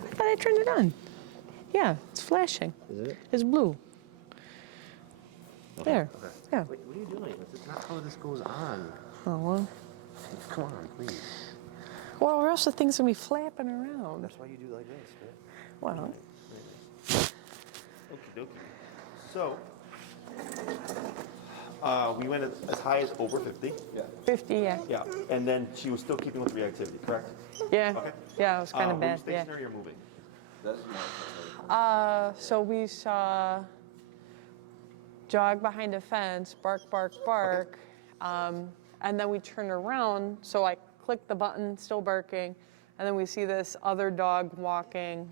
I thought I turned it on. Yeah, it's flashing. Is it? It's blue. Okay. There. Okay. Yeah. Wait, what are you doing? This is not how this goes on. Oh, well. Come on, please. Well, or else the thing's going to be flapping around. That's why you do like this, right? Well. Okie dokie. So, we went as high as over 50. Yeah. 50, yeah. Yeah. And then she was still keeping with reactivity, correct? Yeah. Okay. Yeah, it was kind of Were you bad. Yeah. stationary or moving? That's my So we saw jog behind a fence, bark, bark, bark, and then we turn around. So I click the button, still barking, and then we see this other dog walking,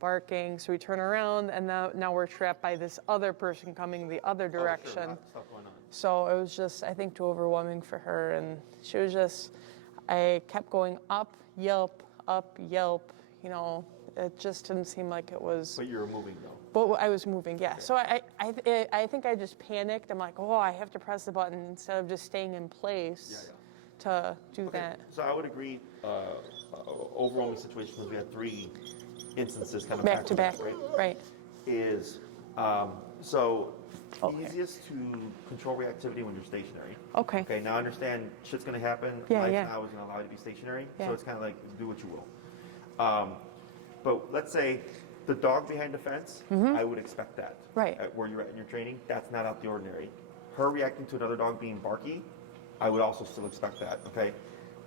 barking. So we turn around, and now we're trapped by this other person coming the other direction. Oh, sure. Lots of stuff going on. So it was just, I think, too overwhelming for her, and she was just, I kept going up, yelp, you know. It just didn't seem like it was. But you were moving though. But I was moving, yeah. So I think I just panicked. I'm like, oh, I have to press the button instead of just staying in place to do that. So I would agree. Overwhelming situation because we had 3 instances kind of Back to back, right? right. Is easiest to control reactivity when you're stationary. Okay. Okay. Now I understand shit's gonna happen. Yeah, Life yeah. now is gonna allow you to be stationary. Yeah. So it's kind of like do what you will. But let's say the dog behind the fence, I would expect that. Right. At where you're at in your training, that's not out of the ordinary. Her reacting to another dog being barky, I would also still expect that, okay?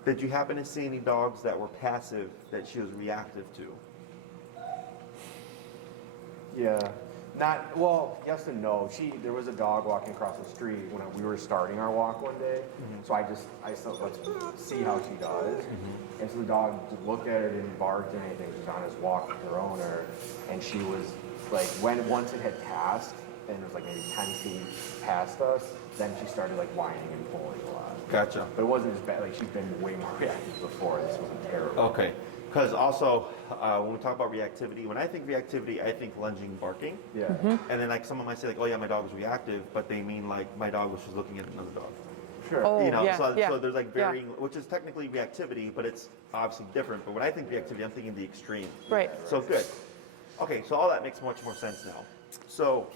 Did you happen to see any dogs that were passive that she was reactive to? Yeah. Not, well, yes and no. There was a dog walking across the street when we were starting our walk one day. So I said, let's see how she does. And so the dog just looked at her, didn't bark or anything. She was on his walk with her owner. And she was like, once it had passed, and it was like maybe 10 feet past us, then she started like whining and pulling a lot. Gotcha. But it wasn't as bad. Like she's been way more reactive before. This wasn't terrible. Okay. Because also, when we talk about reactivity, when I think reactivity, I think lunging, barking. Yeah. And then like someone might say like, oh yeah, my dog was reactive, but they mean like my dog was just looking at another dog. Sure. Oh, You know, yeah, so, yeah. so there's like varying, which is technically reactivity, but it's obviously different. But when I think reactivity, I'm thinking the extreme. Right. So good. Okay, so all that makes much more sense now. So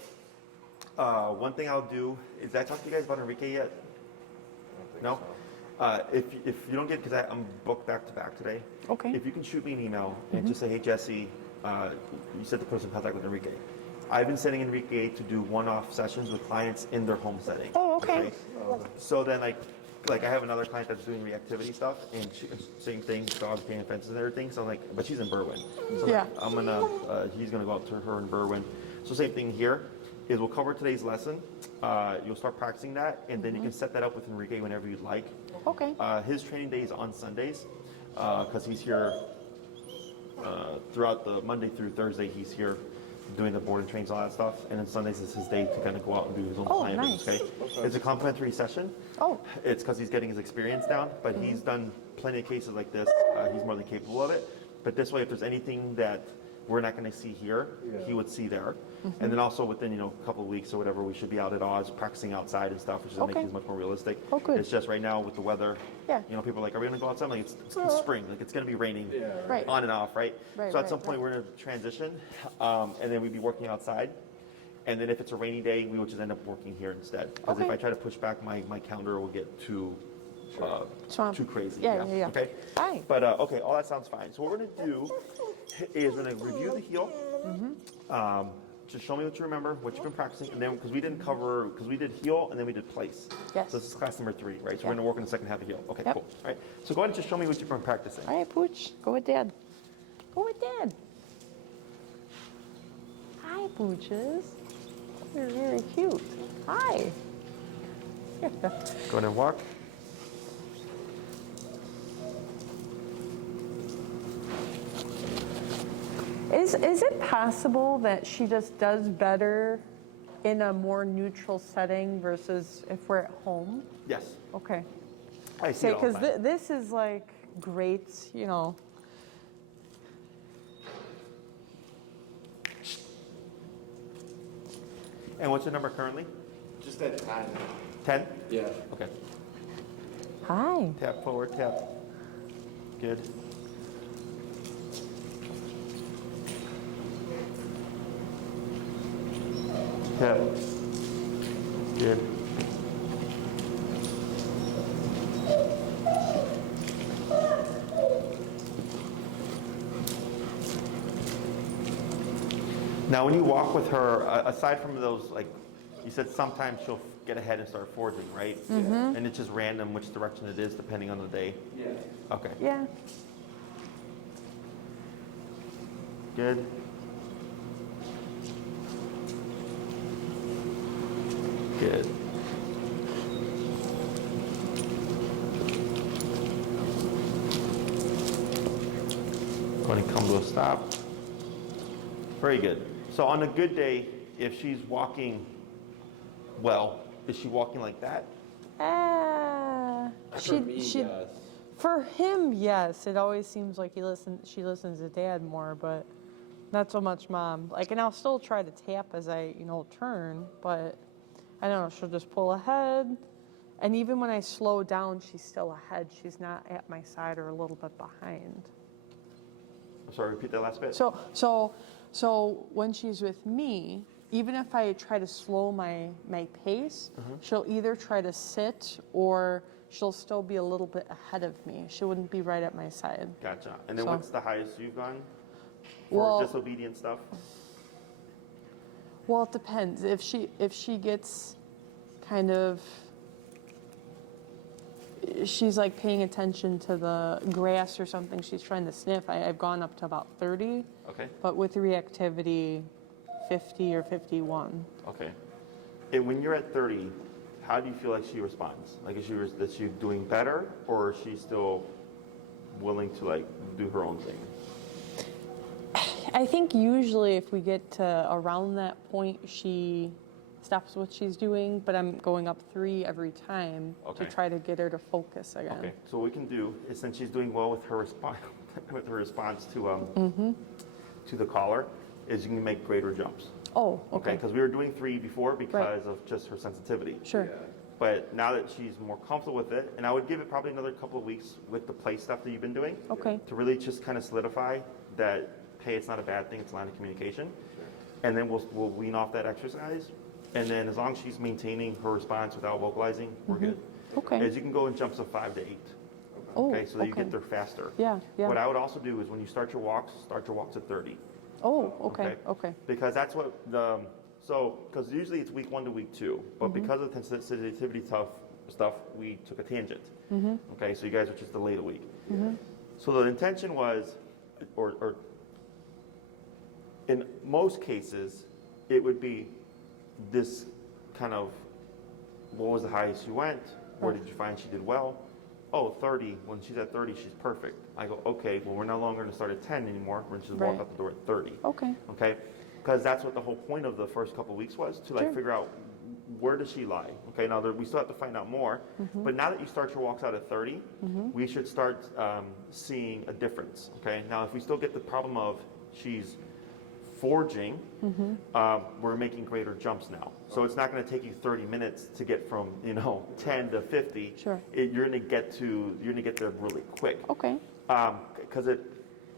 one thing I'll do is, did I talk to you guys about Enrique yet? I don't think No? so. If you don't get, because I'm booked back to back today. Okay. If you can shoot me an email and just say, hey Jesse, you said to put us in contact with Enrique. I've been sending Enrique to do one-off sessions with clients in their home setting. Oh, okay. So then like I have another client that's doing reactivity stuff, and same thing, dogs painting fences and everything. So I'm like, but she's in Berwyn. So Yeah. I'm gonna, he's gonna go out to her in Berwyn. So same thing here is we'll cover today's lesson. You'll start practicing that, and then you can set that up with Enrique whenever you'd like. Okay. His training day is on Sundays, because he's here throughout the Monday through Thursday. He's here doing the board and trains, all that stuff, and then Sundays is his day to kind of go out and do his own client nice. business, okay? It's a complimentary session. Oh. It's because he's getting his experience down, but he's done plenty of cases like this. He's more than capable of it. But this way, if there's anything that we're not going to see here, he would see there. And then also within, a couple of weeks or whatever, we should be out at Oz practicing outside and stuff, which is going to make Okay. things much more realistic. Oh, good. It's just right now with the weather, Yeah. people are like, are we going to go outside? I'm like, it's spring. Like, it's going to be raining Right. on and off, right? Right, So at right, some point, we're going to transition, and then we'd be working outside. And then if it's a rainy day, we would just end up working here instead. Because if Okay. I try to push back, my calendar will get too Swamp. too crazy. Yeah. Okay. Fine. But okay, all that sounds fine. So what we're gonna do is we're gonna review the heel. Just show me what you remember, what you've been practicing, and then because we didn't cover, because we did heel and then we did place. Yes. So this is class number 3, right? So Yeah. we're gonna work on the second half of heel. Okay, Yep. cool. All right. So go ahead and just show me what you've been practicing. All right, Pooch. Go with Dad. Go with Dad. Hi, Pooches. You're very cute. Hi. Go ahead and walk. Is it possible that she just does better in a more neutral setting versus if we're at home? Yes. Okay. I see it all the Because time. this is like great, And what's your number currently? Just at 10. 10? Yeah. Okay. Hi. Tap forward, tap. Good. Hip. Good. Now, when you walk with her, aside from those, like you said, sometimes she'll get ahead and start forging, right? And it's just random which direction it is depending on the day. Yeah. Okay. Yeah. Good. Good. When it comes to a stop. Very good. So on a good day, if she's walking well, is she walking like that? For him, yes. It always seems like she listens to Dad more, but not so much Mom. Like, and I'll still try to tap as I, turn, but I don't know. She'll just pull ahead, and even when I slow down, she's still ahead. She's not at my side or a little bit behind. I'm sorry, repeat that last bit. So when she's with me, even if I try to slow my pace, she'll either try to sit or she'll still be a little bit ahead of me. She wouldn't be right at my side. Gotcha. And then what's the highest you've gone for Well, disobedient stuff? Well, it depends. If she gets kind of, she's like paying attention to the grass or something she's trying to sniff, I've gone up to about 30. Okay. But with reactivity, 50 or 51. Okay. And when you're at 30, how do you feel like she responds? Like, is she doing better, or is she still willing to like do her own thing? I think usually if we get to around that point, she stops what she's doing, but I'm going up 3 every time to try to get her to focus again. Okay. So what we can do is, since she's doing well with her response to the collar, is you can make greater jumps. Oh, okay. Because we were doing 3 before because of just her sensitivity. Sure. Yeah. But now that she's more comfortable with it, and I would give it probably another couple of weeks with the play stuff that you've been doing. Okay. To really just kind of solidify that, hey, it's not a bad thing, it's a line of communication. And then we'll wean off that exercise. And then as long as she's maintaining her response without vocalizing, we're good. Okay. As you can go in jumps of 5 to 8. Oh, Okay, so that you get there faster. Yeah, yeah. What I would also do is when you start your walks at 30. Oh, okay. Because that's what because usually it's week 1 to week 2, but because of the sensitivity stuff, we took a tangent. Okay, so you guys are just delayed a week. So the intention was, or in most cases, it would be this kind of, what was the highest you went? Where did you find she did well? Oh, 30. When she's at 30, she's perfect. I go, okay, well, we're no longer going to start at 10 anymore. We're going to just walk out the door at 30. Okay. Okay? Because that's what the whole point of the first couple of weeks was, to like figure out where does she lie. Okay, now we still have to find out more. But now that you start your walks out at 30, we should start seeing a difference. Okay, now if we still get the problem of she's forging, we're making greater jumps now. So it's not going to take you 30 minutes to get from 10 to 50. Sure. You're going to get there really quick. Okay. Because it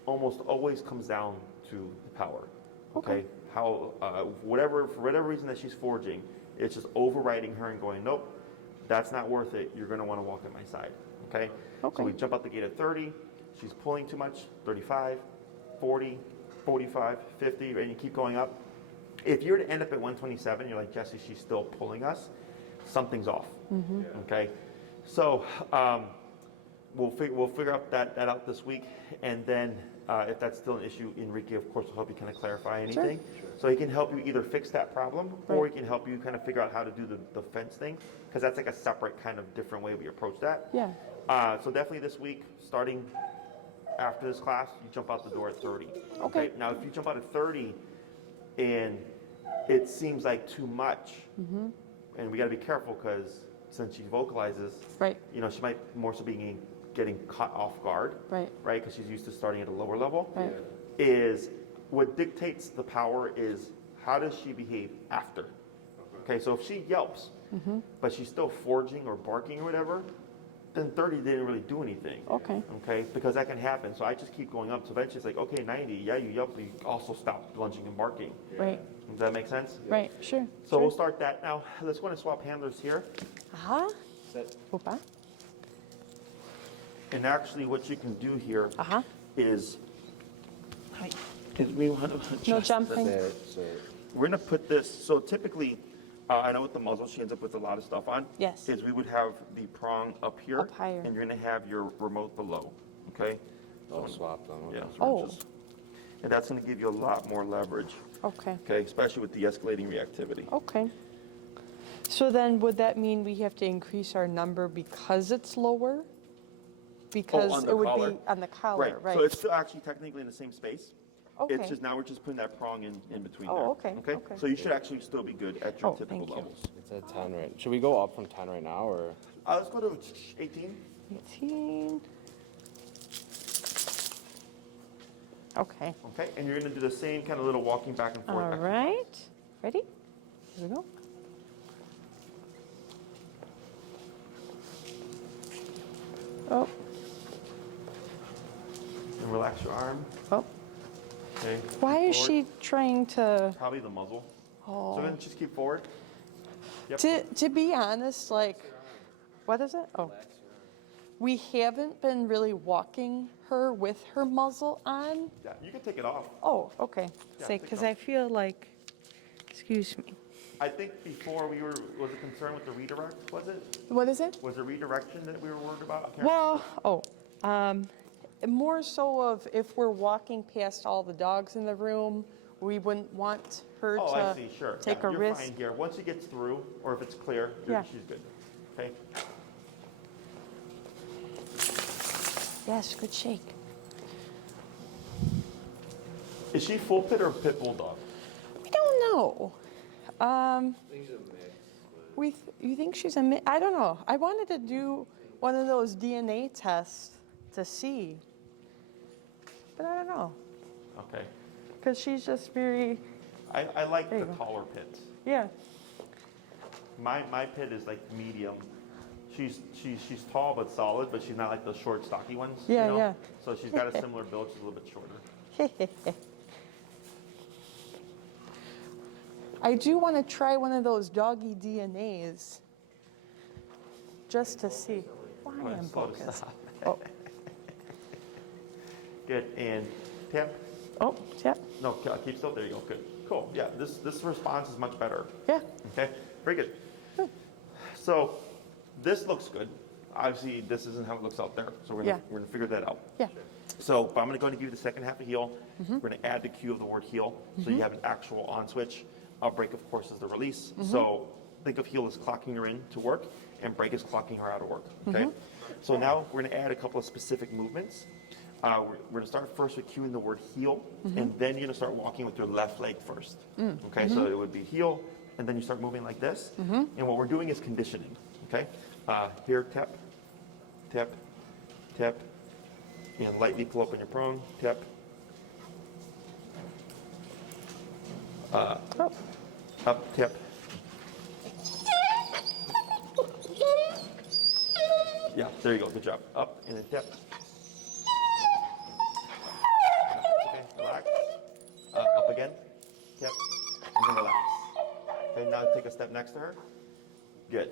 almost always comes down to the power. Okay. How for whatever reason that she's forging, it's just overriding her and going, nope, that's not worth it. You're going to want to walk at my side. Okay. So we jump out the gate at 30. She's pulling too much. 35, 40. 45, 50, and you keep going up. If you're to end up at 127, you're like, Jesse, she's still pulling us, something's off. Okay, so we'll figure out that out this week, and then if that's still an issue, Enrique, of course, will help you kind of clarify anything. So he can help you either fix that problem, or he can help you kind of figure out how to do the fence thing, because that's like a separate kind of different way we approach that. Yeah. So definitely this week, starting after this class, you jump out the door at 30. Okay. Now, if you jump out at 30 and it seems like too much, and we got to be careful because since she vocalizes, she might more so be getting caught off guard, right? Because she's used to starting at a lower level. Right. Is what dictates the power is how does she behave after? Okay, so if she yelps, but she's still forging or barking or whatever, then 30 didn't really do anything. Okay. Okay, because that can happen. So I just keep going up. So eventually it's like, okay, 90, yeah, you yelp, but you also stop lunging and barking. Right. Does that make sense? Right. Sure. So sure. we'll start that now. Let's go and swap handlers here. Aha. Sit. Opa. And actually what you can do here Aha. is we want to adjust No this. jumping. Sit. We're going to put this, so typically, I know with the muzzle, she ends up with a lot of stuff on. Yes. Is we would have the prong up here. Up higher. And you're going to have your remote below, okay? I'll swap them. Yeah. so Oh. just- And that's going to give you a lot more leverage, Okay. okay? Especially with the escalating reactivity. Okay. So then would that mean we have to increase our number because it's lower? Because on the it would collar? be on the collar, right? So it's still actually technically in the same space. Okay. It's just now we're just putting that prong in between Oh, there. okay, okay. So you should actually still be good at your Oh, typical thank you. levels. It's at 10 right. Should we go up from 10 right now or? Let's go to 18. 18. Okay. Okay, and you're going to do the same kind of little walking back and forth. All right. Ready? Here we go. Oh, And relax your arm. oh. Okay. Why is Forward. she trying to? Probably the muzzle. So Oh. then just keep forward. Yep. To be honest, like, what is it? Oh. We haven't been really walking her with her muzzle on. Yeah, you can take it off. Oh, okay. Yeah, Say, take it because off. I feel like, excuse me. I think before was it concerned with the redirect, was it? What is it? Was it redirection that we were worried about? I can't Well, more so of if we're walking past all the dogs in the room, we wouldn't want her Oh, to I see, sure. take Yeah, a you're risk. fine here. Once it gets through, or if it's clear, Yeah. she's good. Okay? Yes, good shake. Is she full pit or pit bulldog? We don't know. You think she's a mix? I don't know. I wanted to do one of those DNA tests to see, but I don't know Okay. because she's just very, I like There the you go. taller pits. yeah. My pit is like medium. She's tall but solid, but she's not like the short, stocky ones. Yeah, you know? yeah. So she's got a similar build. She's a little bit shorter. I do want to try one of those doggy DNAs just to see. Why Go ahead, am slow to focused? stop. Oh, Good. And tap. oh, yeah, No, keep still. There you go. Good. Cool. Yeah, this response is much better. yeah. Okay. Very good. So this looks good. Obviously, this isn't how it looks out there. So we're gonna figure that out. Yeah. So but I'm gonna go ahead and give you the second half of heel. We're gonna add the cue of the word heel, so you have an actual on switch. Break, of course, is the release. So think of heel as clocking her in to work, and break is clocking her out of work. Okay. So now we're gonna add a couple of specific movements. We're gonna start first with cueing the word heel, and then you're gonna start walking with your left leg first. Okay. So it would be heel, and then you start moving like this. And what we're doing is conditioning. Okay. Here, tap, tap, tap, and lightly pull up on your prong. Tap. Oh, Up, tip. Yeah, there you go. Good job. Up and then tip. Okay, relax. Up again. Tip. And then relax. Okay, now take a step next to her. Good.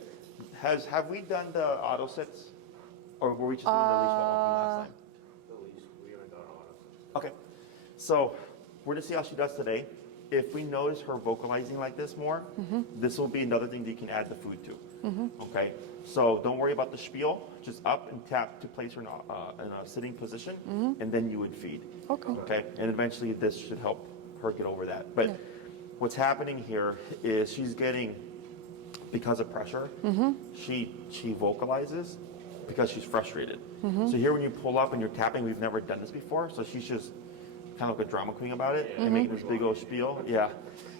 Have we done the auto sits? Or were we just doing the leash while walking last time? We haven't done auto. Okay. So we're gonna see how she does today. If we notice her vocalizing like this more, this will be another thing that you can add the food to. Okay. So don't worry about the spiel. Just up and tap to place her in a sitting position, and then you would feed. okay. Okay. And eventually this should help her get over that. But what's happening here is she's getting, because of pressure, she vocalizes because she's frustrated. So here when you pull up and you're tapping, we've never done this before, so she's just kind of like a drama queen about it and making this big old spiel. Yeah.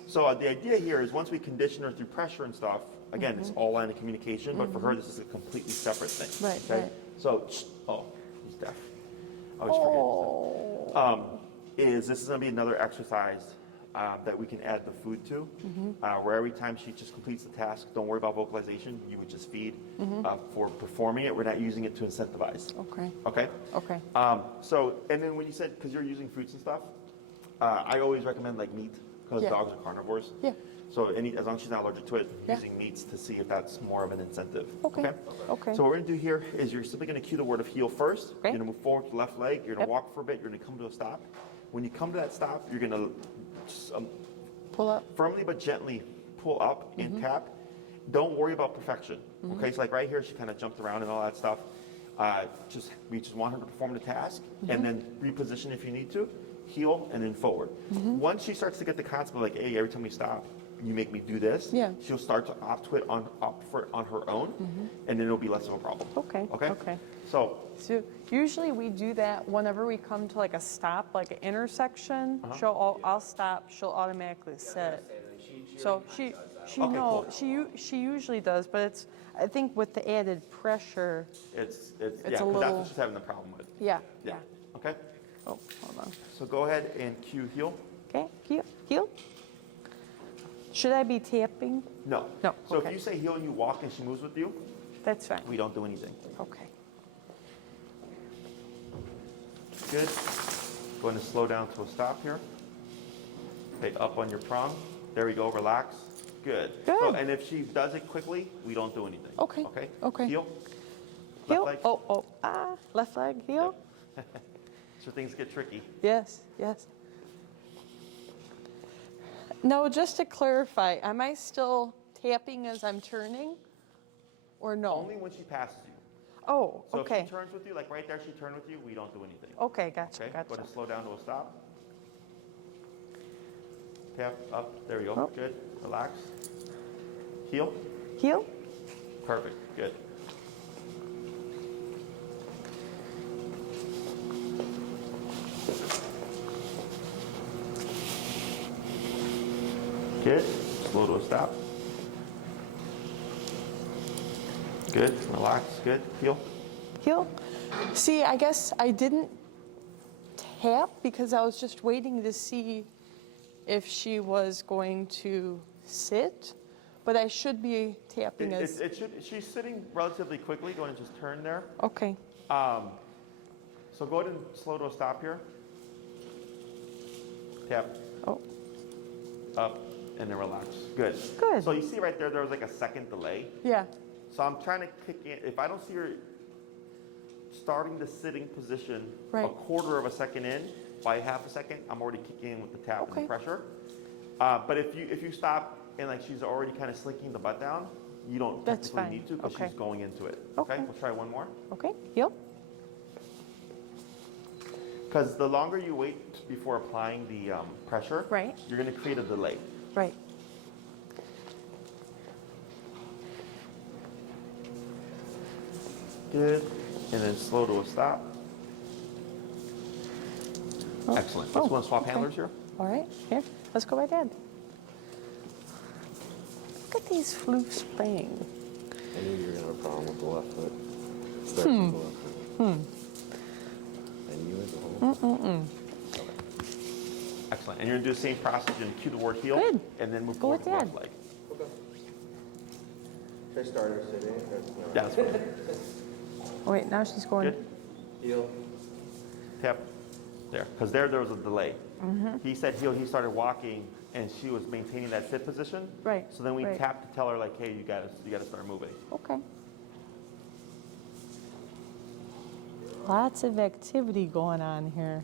So the idea here is once we condition her through pressure and stuff, again, it's all line of communication, but for her, this is a completely separate thing. Right, Okay. right. So, oh, he's deaf. I always forget. Oh, This is going to be another exercise that we can add the food to, where every time she just completes the task, don't worry about vocalization, you would just feed for performing it. We're not using it to incentivize. Okay. Okay? Okay. So, and then when you said, because you're using fruits and stuff, I always recommend like meat, because Yeah. dogs are carnivores. Yeah. So as long as she's not allergic to it, Yeah. using meats to see if that's more of an incentive. Okay. Okay. So what we're gonna do here is you're simply gonna cue the word of heel first. Okay. You're gonna move forward to the left leg. You're gonna Yep. walk for a bit. You're gonna come to a stop. When you come to that stop, you're gonna just, Pull up. firmly but gently pull up and tap. Don't worry about perfection. Okay, so like right here, she kind of jumped around and all that stuff. We just want her to perform the task and then reposition if you need to, heel and then forward. Once she starts to get the concept of like, hey, every time we stop, you make me do this. Yeah. She'll start to opt for it on her own, and then it'll be less of a problem. Okay. Okay. Okay. So So usually we do that whenever we come to like a stop, like an intersection. I'll stop. She'll automatically sit. So she Okay, knows cool. she usually does, but it's I think with the added pressure. it's a yeah, 'cause that's little- what she's having the problem with. Yeah. Yeah. Yeah. Okay. Oh, hold on. So go ahead and cue heel. Okay. Heel. Should I be tapping? No. No, So okay. if you say heel and you walk and she moves with you, That's fine. we don't do anything. Okay. Good. Going to slow down to a stop here. Okay, up on your prong. There we go. Relax. Good. Good. So, and if she does it quickly, we don't do anything. Okay. Okay. Okay. Heel. Heel. Left leg. Left leg. Heel. So things get tricky. Yes. No, just to clarify, am I still tapping as I'm turning, or no? Only when she passes you. Oh, So if okay. she turns with you, like right there, she turned with you, we don't do anything. Okay, gotcha, Okay. gotcha. Go to slow down to a stop. Tap up. There we go. Oh. Good. Relax. Heel. Heel. Perfect. Good. Good. Slow to a stop. Good. Relax. Good. Heel. Heel. See, I guess I didn't tap because I was just waiting to see if she was going to sit, but I should be tapping as. She's sitting relatively quickly. Going to just turn there. Okay. So go ahead and slow to a stop here. Tap Oh, up and then relax. Good. Good. So you see right there was like a second delay. yeah. So I'm trying to kick in. If I don't see her starting the sitting position a Right. quarter of a second in, by half a second, I'm already kicking in with the tap and Okay. the pressure. But if you stop and like she's already kind of slinking the butt down, you don't That's technically fine. need to because Okay. she's going into it. Okay. We'll try one more. Okay. Heel. Because the longer you wait before applying the pressure, Right. you're going to create a delay. Right. Good. And then slow to a stop. Oh. Excellent. Let's Oh, go and swap okay. handlers here. All right. Here. Let's go by Dad. Look at these floofs playing. I knew you were gonna have a problem with the left foot. Start with the left foot. I knew it the whole time. Excellent. And you're going to do the same process. You're going to cue the word heel Good. and then move Go forward with to the left Dad. leg. Okay. Should I start her sitting? Yeah, that's fine. Oh, wait, now she's going. Good. Heel. Tap there. Because there was a delay. Mm-hmm. He said heel, he started walking, and she was maintaining that sit position. Right, So then we right. tapped to tell her, like, hey, you got to start moving. Okay. Lots of activity going on here.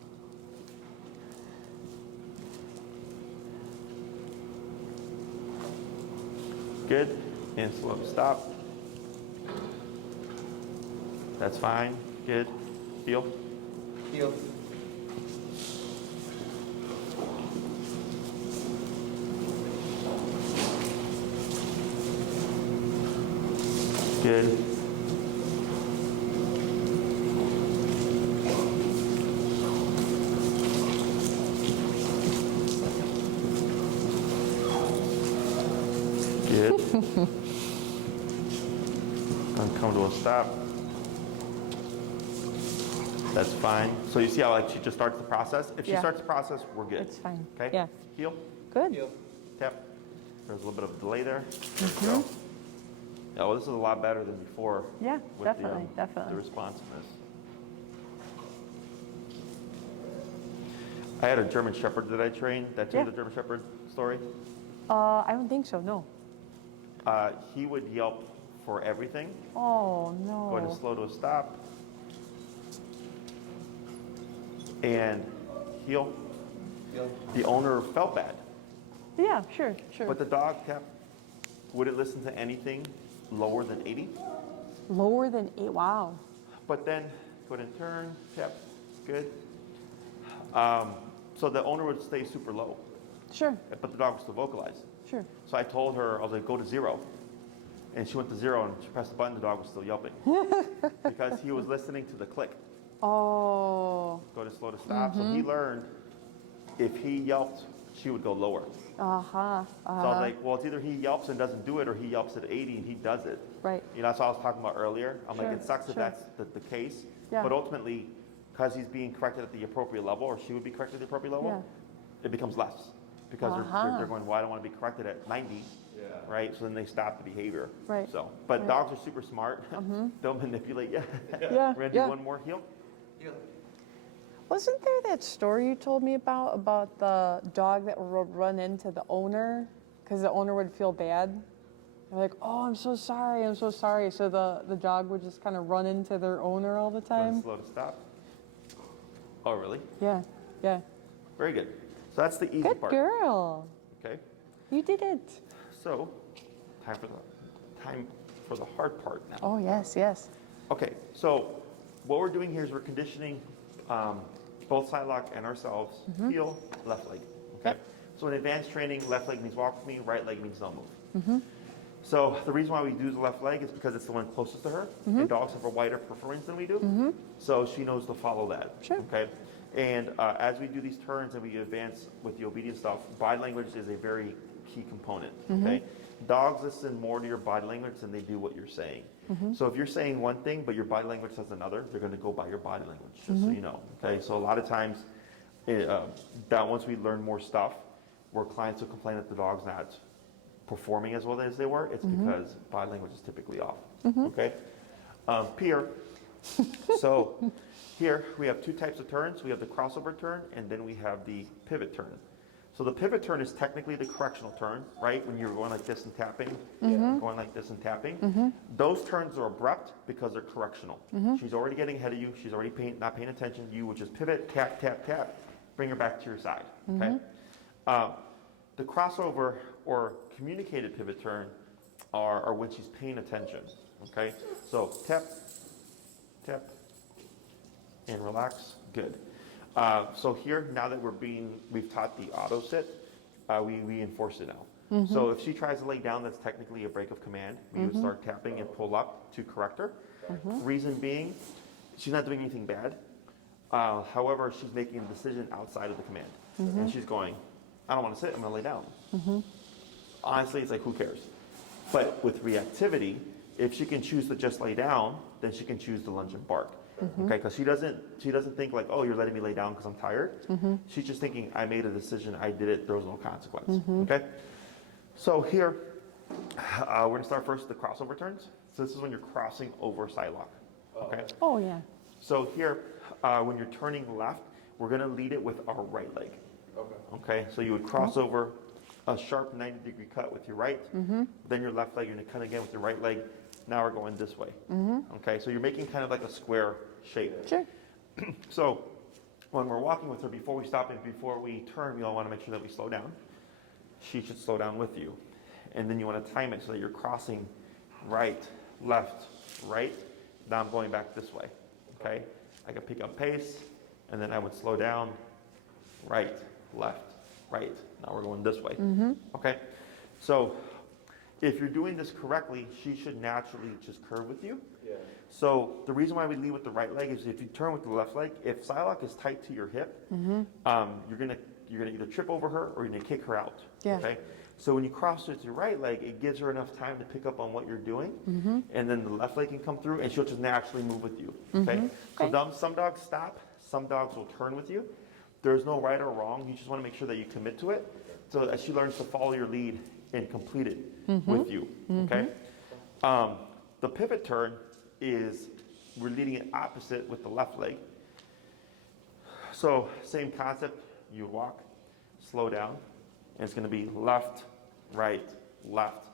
Good. And slow to stop. That's fine. Good. Heel. Heel. Good. Good. And come to a stop. That's fine. So you see how like she just starts the process? If she Yeah. starts the process, we're good. It's fine. Okay? Yeah. Heel. Good. Heel. Tap. There's a little bit of a delay there. There we go. Yeah, well, this is a lot better than before. Yeah, with definitely, the definitely. responsiveness. I had a German Shepherd that I trained. Did I tell you the German Shepherd story? I don't think so, no. He would yelp for everything. Oh, Going to no. slow to a stop. And heel. Heel. The owner felt bad. Yeah, sure, sure. But the dog kept, wouldn't listen to anything lower than 80. Lower than 8, wow. But then go ahead and turn, tap, good. So the owner would stay super low, Sure, but the dog would still vocalize. sure. So I told her, I was like, go to 0. And she went to 0 and she pressed the button, the dog was still yelping. Because he was listening to the click. Oh, Go to slow to stop. So he learned if he yelped, she would go lower. uh-huh, So I was like, well, it's either he yelps and doesn't do it or he yelps at 80 and he does it. right. You know, that's what I was talking about earlier. I'm like, Sure, it sucks if sure. that's the case. Yeah. But ultimately, because he's being corrected at the appropriate level, or she would be corrected at the appropriate level, it becomes less. Because they're going, well, I don't want to be corrected at 90, right? So then they stop the behavior. Right. So, but Right. dogs are super smart. They'll manipulate you. Yeah, We're gonna do yeah. one more heel. Heel. Wasn't there that story you told me about the dog that would run into the owner because the owner would feel bad? They're like, oh, I'm so sorry, I'm so sorry. So the dog would just kind of run into their owner all the Go ahead and time? slow to stop. Oh, really? Yeah, yeah. Very good. So that's the easy Good part. girl. Okay. You did it. So, time for the hard part now. Oh, yes, yes. Okay, so what we're doing here is we're conditioning both Psylocke and ourselves, heel, left leg. Okay. Yep. So in advanced training, left leg means walk with me, right leg means don't move. So the reason why we do the left leg is because it's the one closest to her, and dogs have a wider preference than we do. So she knows to follow that. Sure. Okay. And as we do these turns and we advance with the obedience stuff, body language is a very key component. Okay. Dogs listen more to your body language than they do what you're saying. So if you're saying one thing but your body language says another, they're going to go by your body language, just so you know. Okay, so a lot of times, that once we learn more stuff, where clients will complain that the dog's not performing as well as they were, it's because body language is typically off. Okay, Pierre. So here we have two types of turns. We have the crossover turn, and then we have the pivot turn. So the pivot turn is technically the correctional turn, right? When you're going like this and tapping, going like this and tapping. Those turns are abrupt because they're correctional. She's already getting ahead of you. She's already not paying attention. You would just pivot, tap, tap, tap, bring her back to your side, okay? The crossover or communicated pivot turn are when she's paying attention, okay? So tap, tap, and relax, good. So here, now that we've taught the auto sit, we enforce it now. So if she tries to lay down, that's technically a break of command. We would start tapping and pull up to correct her. Reason being, she's not doing anything bad. However, she's making a decision outside of the command. And she's going, I don't want to sit, I'm going to lay down. Honestly, it's like, who cares? But with reactivity, if she can choose to just lay down, then she can choose to lunge and bark. Okay, because she doesn't think like, oh, you're letting me lay down because I'm tired. She's just thinking, I made a decision, I did it, there was no consequence. Okay, so here we're gonna start first with the crossover turns. So this is when you're crossing over Psylocke. Okay, Oh, yeah. so here when you're turning left, we're gonna lead it with our right leg. Okay, so you would cross over a sharp 90-degree cut with your right, then your left leg, you're gonna cut again with your right leg. Now we're going this way. Okay, so you're making kind of like a square shape. Sure. So when we're walking with her, before we stop and before we turn, we all want to make sure that we slow down. She should slow down with you. And then you want to time it so that you're crossing right, left, right. Now I'm going back this way. Okay, I can pick up pace, and then I would slow down, right, left, right. Now we're going this way. Okay, so if you're doing this correctly, she should naturally just curve with you. So the reason why we lead with the right leg is if you turn with the left leg, if Psylocke is tight to your hip, you're gonna either trip over her or you're gonna kick her out. Yeah. Okay. So when you cross with your right leg, it gives her enough time to pick up on what you're doing, and then the left leg can come through, and she'll just naturally move with you. Okay. So some dogs stop, some dogs will turn with you. There's no right or wrong. You just want to make sure that you commit to it. so that she learns to follow your lead and complete it with you, okay? The pivot turn is we're leading it opposite with the left leg. So same concept, you walk, slow down, and it's gonna be left, right, left.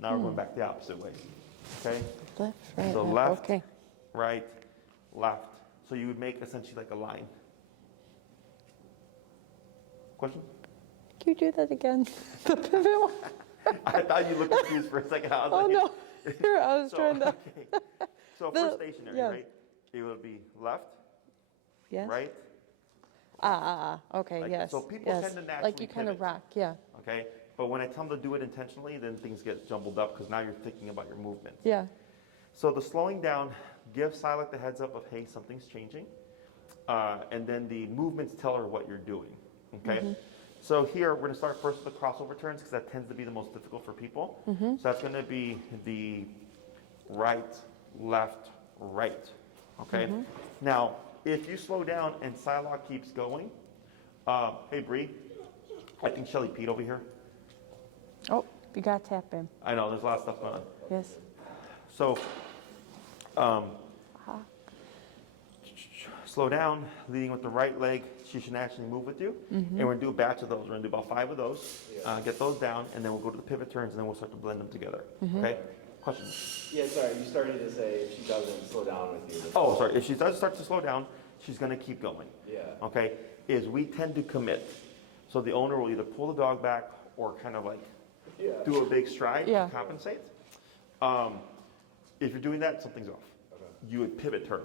Now we're going back the opposite way, okay? Left, right, So left. left, Okay. right, left. So you would make essentially like a line. Question? Can you do that again? The pivot one? I thought you looked confused for a second. I was Oh, like, no. Here, I was so, trying to. okay. So The- for stationary, yeah. right? It would be left, Yes. right, Okay, Like that. yes. So people yes. tend to Like naturally you kind of pivot. rock, yeah. okay? But when I tell them to do it intentionally, then things get jumbled up because now you're thinking about your movement. Yeah. So the slowing down, give Psylocke the heads up of, hey, something's changing. And then the movements tell her what you're doing, okay? So here, we're gonna start first with the crossover turns because that tends to be the most difficult for people. So that's gonna be the right, left, right, okay? Now, if you slow down and Psylocke keeps going, hey Bree, I think Shelly peed over here. Oh, you got to tap in. I know, there's a lot of stuff going on. Yes. So, slow down, leading with the right leg. She should actually move with you. And we're gonna do a batch of those. We're gonna do about 5 of those, get those down, and then we'll go to the pivot turns, and then we'll start to blend them together. Okay? Questions? Yeah, sorry, you started to say if she doesn't slow down with you. Oh, sorry. If she does start to slow down, she's gonna keep going. Yeah. Okay? Is we tend to commit. So the owner will either pull the dog back or kind of like do a big stride Yeah. to compensate. If you're doing that, something's off. You would pivot turn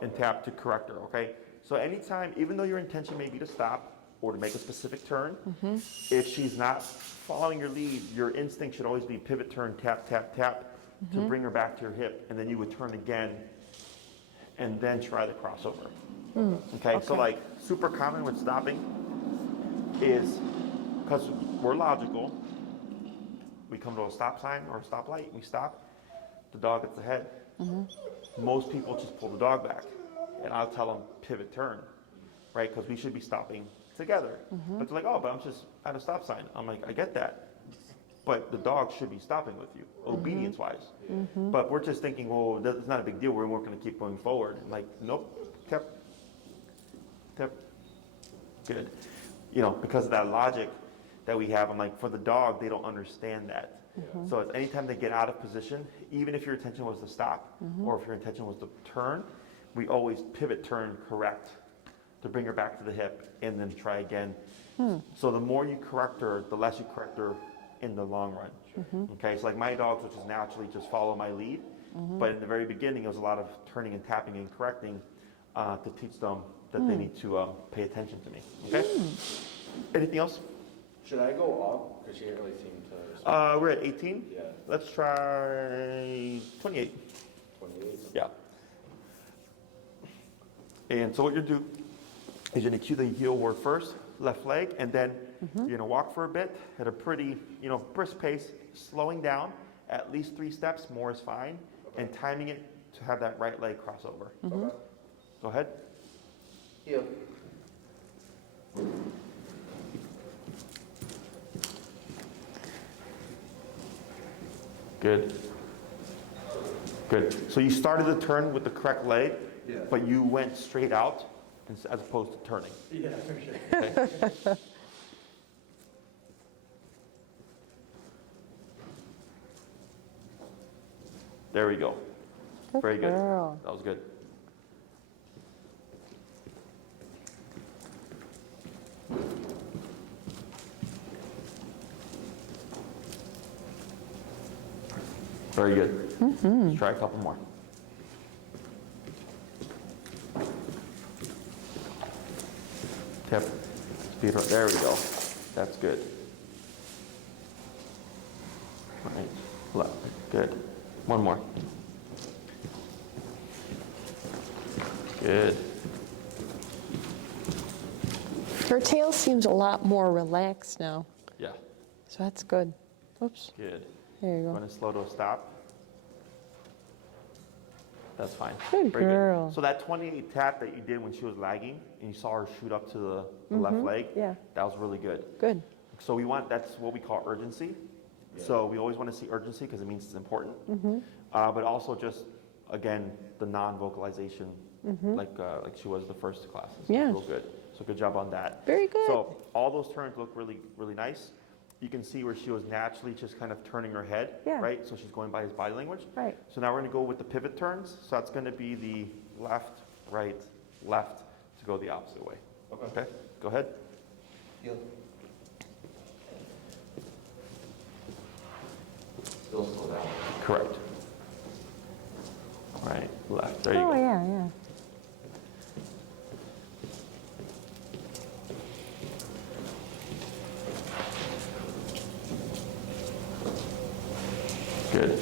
and tap to correct her, okay? So anytime, even though your intention may be to stop or to make a specific turn, if she's not following your lead, your instinct should always be pivot turn, tap, tap, tap to bring her back to your hip, and then you would turn again and then try the crossover. Okay, so like super common with stopping is, because we're logical, we come to a stop sign or a stoplight, we stop, the dog gets ahead. Most people just pull the dog back, and I'll tell them pivot turn, right? Because we should be stopping together. But they're like, oh, but I'm just at a stop sign. I'm like, I get that, but the dog should be stopping with you, obedience-wise. But we're just thinking, well, that's not a big deal. We're going to keep going forward. And like, nope, tap, tap, good. You know, because of that logic that we have, I'm like, for the dog, they don't understand that. So it's anytime they get out of position, even if your intention was to stop or if your intention was to turn, we always pivot turn correct to bring her back to the hip and then try again. So the more you correct her, the less you correct her in the long run. Okay, so like my dogs, which is naturally just follow my lead, but in the very beginning, it was a lot of turning and tapping and correcting to teach them that they need to pay attention to me. Okay? Anything else? Should I go up? Because she didn't really seem to. We're at 18. Yeah. Let's try 28. 28. Yeah. And so what you do is you're going to cue the heel word first, left leg, and then you're going to walk for a bit at a pretty, brisk pace, slowing down at least 3 steps, more is fine, and timing it to have that right leg cross over. Okay. Go ahead. Heel. Good. Good. So you started the turn with the correct leg, but you went straight out as opposed to turning. Yeah, for sure. Okay? There we go. Very good. girl. That was good. Very good. Let's try a couple more. Tip, speed up. There we go. That's good. Right, left. Good. One more. Good. Her tail seems a lot more relaxed now, Yeah. so that's good. Oops. Good. There you I'm go. going to slow to a stop. That's fine. Good Very girl. So that 28 tap that you did when she was lagging and you saw her shoot up to the left leg, Yeah. that was really good. Good. So that's what we call urgency. Yeah. So we always want to see urgency because it means it's important. But also just, again, the non-vocalization, like she was the first class. It's real good. So good job on that. Very good. So all those turns look really, really nice. You can see where she was naturally just kind of turning her head, right? So she's going by his body language. Right. So now we're going to go with the pivot turns. So that's going to be the left, right, left to go the opposite way. Okay. Go ahead. Heel. Still slow down. Correct. Right, left. There you go. yeah. Good.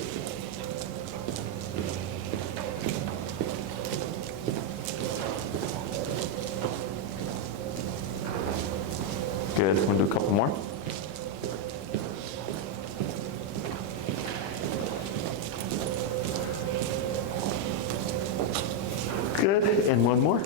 Good. Want to do a couple more? Good. And one more.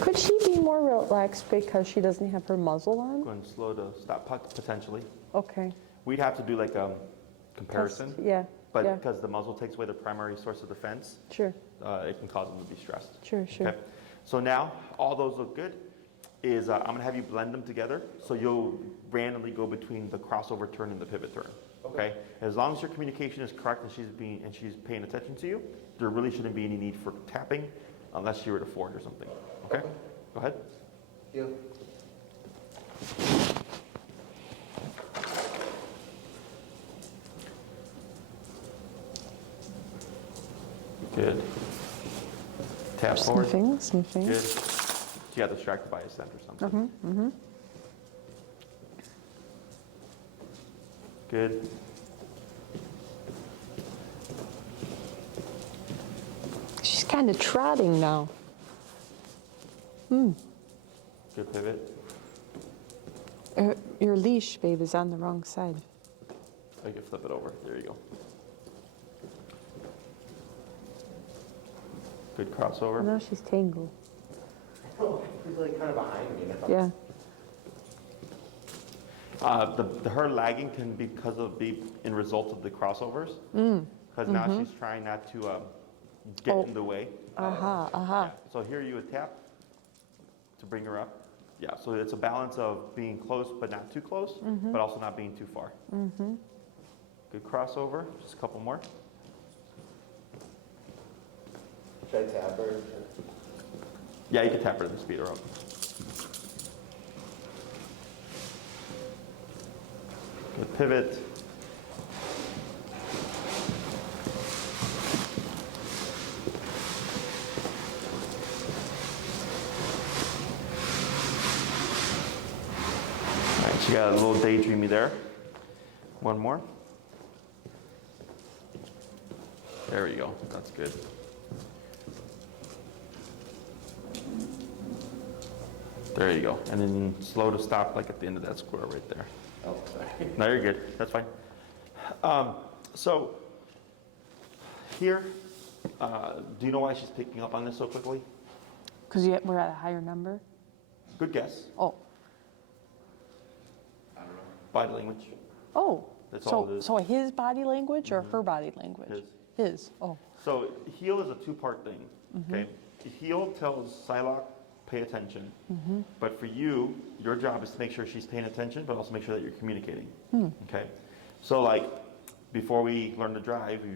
Could she be more relaxed because she doesn't have her muzzle on? Go and slow to stop potentially. Okay. We'd have to do like a comparison. Yeah. But yeah. because the muzzle takes away the primary source of defense, Sure. it can cause them to be stressed. Sure. Okay. So now all those look good. I'm going to have you blend them together. So you'll randomly go between the crossover turn and the pivot turn. Okay. As long as your communication is correct and she's paying attention to you, there really shouldn't be any need for tapping unless you were to forward or something. Okay. Go ahead. Heel. Good. Tap forward. Sniffing. Good. She got distracted by a scent or something. Good. She's kind of trotting now. Good pivot. Your leash, babe, is on the wrong side. I can flip it over. There you go. Good crossover. Now she's tangled. He's like kind of behind me now. Yeah. Her lagging can be in result of the crossovers. Because now she's trying not to get in the way. Aha. So here you would tap to bring her up. Yeah, so it's a balance of being close but not too close, but also not being too far. Good crossover. Just a couple more. Should I tap her? Yeah, you can tap her to speed her up. Good pivot. All right, she got a little daydreamy there. One more. There we go. That's good. There you go. And then slow to stop like at the end of that square right there. Oh, sorry. No, you're good. That's fine. So here, do you know why she's picking up on this so quickly? Because we're at a higher number? Good guess. Oh. I don't know. Body language. Oh. That's all it is. So his body language or her body language? His. Oh. So heel is a two-part thing. Okay. Heel tells Psylocke, pay attention. But for you, your job is to make sure she's paying attention, but also make sure that you're communicating. Okay. So like before we learn to drive, we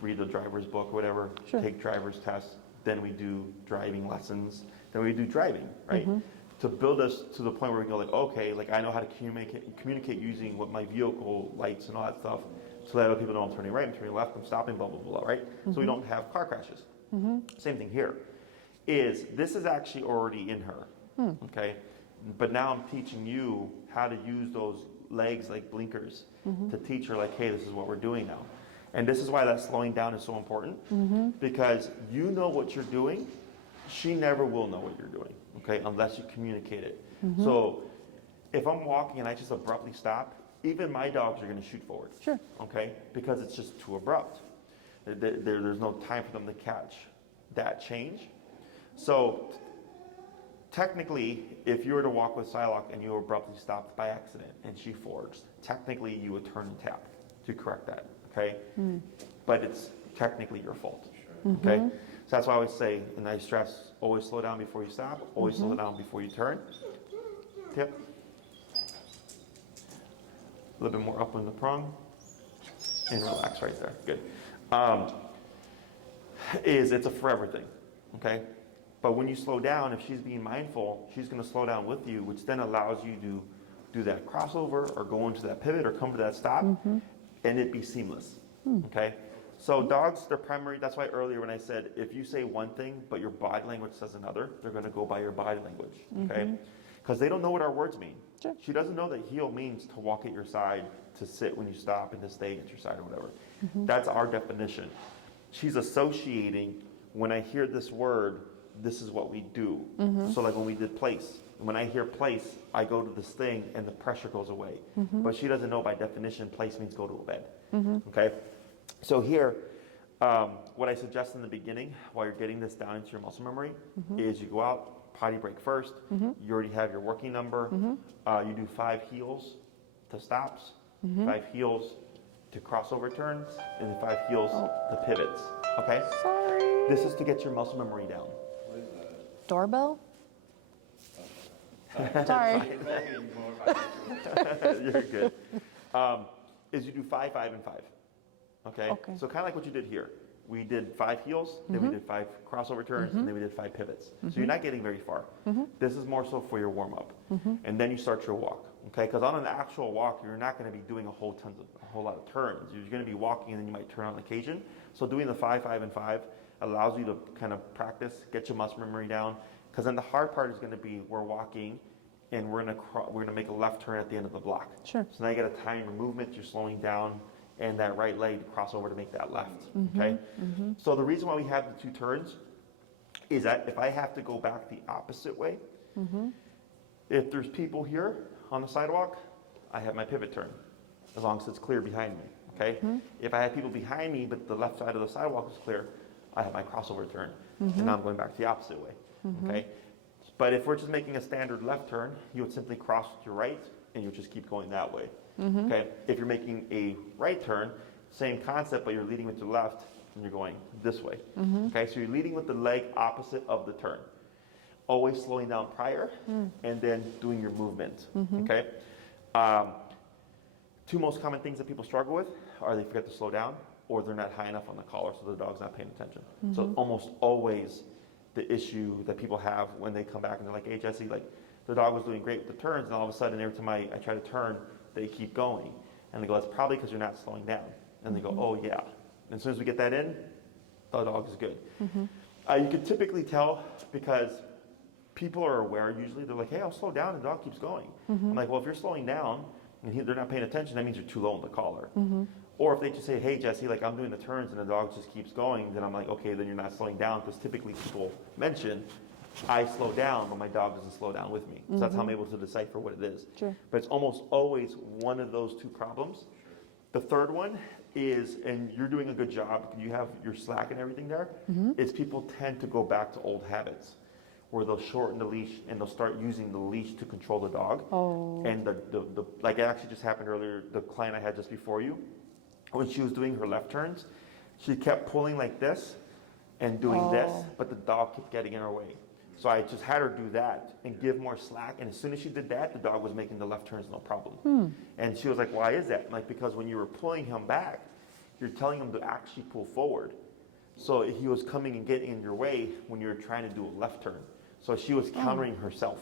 read the driver's book or whatever, take driver's tests, then we do driving lessons, then we do driving, right? To build us to the point where we go like, okay, like I know how to communicate using what my vehicle lights and all that stuff, so that other people know I'm turning right, I'm turning left, I'm stopping, blah, blah, blah, right? So we don't have car crashes. Same thing here. This is actually already in her, okay? But now I'm teaching you how to use those legs like blinkers to teach her like, hey, this is what we're doing now. And this is why that slowing down is so important, because you know what you're doing, she never will know what you're doing, okay, unless you communicate it. So if I'm walking and I just abruptly stop, even my dogs are gonna shoot forward, okay, because it's just too abrupt. There's no time for them to catch that change. So technically, if you were to walk with Psylocke and you were abruptly stopped by accident and she forged, technically you would turn and tap to correct that, okay? But it's technically your fault, okay? So that's why I always say, and I stress, always slow down before you stop, always slow down before you turn. Tip. A little bit more up on the prong, and relax right there, good. It's a forever thing, okay? But when you slow down, if she's being mindful, she's gonna slow down with you, which then allows you to do that crossover or go into that pivot or come to that stop, and it be seamless, okay? So dogs, their primary, that's why earlier when I said, if you say one thing, but your body language says another, they're gonna go by your body language, okay? Because they don't know what our words mean. Sure. She doesn't know that heel means to walk at your side, to sit when you stop, and to stay at your side or whatever. That's our definition. She's associating, when I hear this word, this is what we do. So like when we did place, when I hear place, I go to this thing and the pressure goes away. But she doesn't know by definition, place means go to a bed, okay? So here, what I suggest in the beginning, while you're getting this down into your muscle memory, is you go out, potty break first, you already have your working number, you do 5 heels to stops, 5 heels to crossover turns, and 5 heels to pivots, okay? Sorry. This is to get your muscle memory down. Doorbell? Sorry. You're good. Is you do 5, 5, and 5, okay? Okay. So kind of like what you did here. We did 5 heels, then we did 5 crossover turns, and then we did 5 pivots. So you're not getting very far. This is more so for your warm-up. And then you start your walk, okay? Because on an actual walk, you're not going to be doing a whole lot of turns. You're going to be walking, and then you might turn on occasion. So doing the 5, 5, and 5 allows you to kind of practice, get your muscle memory down. Because then the hard part is going to be we're walking, and we're going to make a left turn at the end of the block. Sure. So now you got to time your movement. You're slowing down. And that right leg to cross over to make that left, okay? So the reason why we have the 2 turns is that if I have to go back the opposite way, if there's people here on the sidewalk, I have my pivot turn, as long as it's clear behind me, okay? If I have people behind me, but the left side of the sidewalk is clear, I have my crossover turn, and now I'm going back the opposite way, okay? But if we're just making a standard left turn, you would simply cross to your right, and you'll just keep going that way. Okay. If you're making a right turn, same concept, but you're leading with your left, and you're going this way. Okay. So you're leading with the leg opposite of the turn, always slowing down prior, and then doing your movement. Okay. 2 most common things that people struggle with are they forget to slow down, or they're not high enough on the collar, so the dog's not paying attention. So almost always the issue that people have when they come back and they're like, "Hey Jesse, like the dog was doing great with the turns, and all of a sudden every time I try to turn, they keep going." And they go, "That's probably because you're not slowing down." And they go, "Oh yeah." And as soon as we get that in, the dog is good. You can typically tell because people are aware usually. They're like, "Hey, I'll slow down," and the dog keeps going. I'm like, well, if you're slowing down and they're not paying attention, that means you're too low on the collar. Or if they just say, "Hey Jesse, like I'm doing the turns and the dog just keeps going," then I'm like, okay, then you're not slowing down, because typically people mention, I slow down, but my dog doesn't slow down with me. So that's how I'm able to decipher what it is. Sure. But it's almost always one of those 2 problems. The third one is, and you're doing a good job, you have your slack and everything there, is people tend to go back to old habits where they'll shorten the leash and they'll start using the leash to control the dog. And the like it actually just happened earlier, the client I had just before you, when she was doing her left turns, she kept pulling like this and doing this, but the dog kept getting in her way. So I just had her do that and give more slack. And as soon as she did that, the dog was making the left turns no problem. And she was like, "Why is that?" I'm like, because when you were pulling him back, you're telling him to actually pull forward. So he was coming and getting in your way when you were trying to do a left turn. So she was countering herself.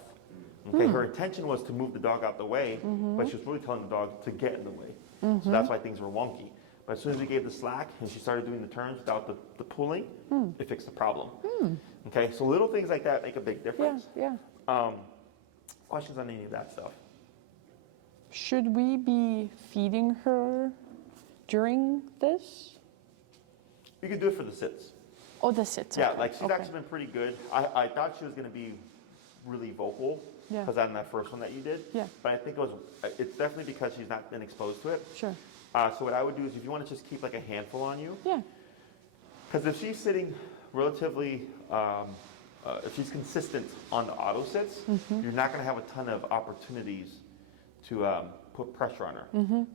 Okay, her intention was to move the dog out the way, but she was really telling the dog to get in the way. So that's why things were wonky. But as soon as we gave the slack and she started doing the turns without the pulling, it fixed the problem. Okay, so little things like that make a big difference. Yeah. Questions on any of that stuff? Should we be feeding her during this? You can do it for the sits. Oh, the sits. Yeah, okay. like she's Okay. actually been pretty good. I thought she was going to be really vocal Yeah. because on that first one that you did. Yeah. But I think it's definitely because she's not been exposed to it. Sure. So what I would do is if you want to just keep like a handful on you, Yeah. Because if she's sitting relatively, if she's consistent on the auto sits, you're not going to have a ton of opportunities to put pressure on her.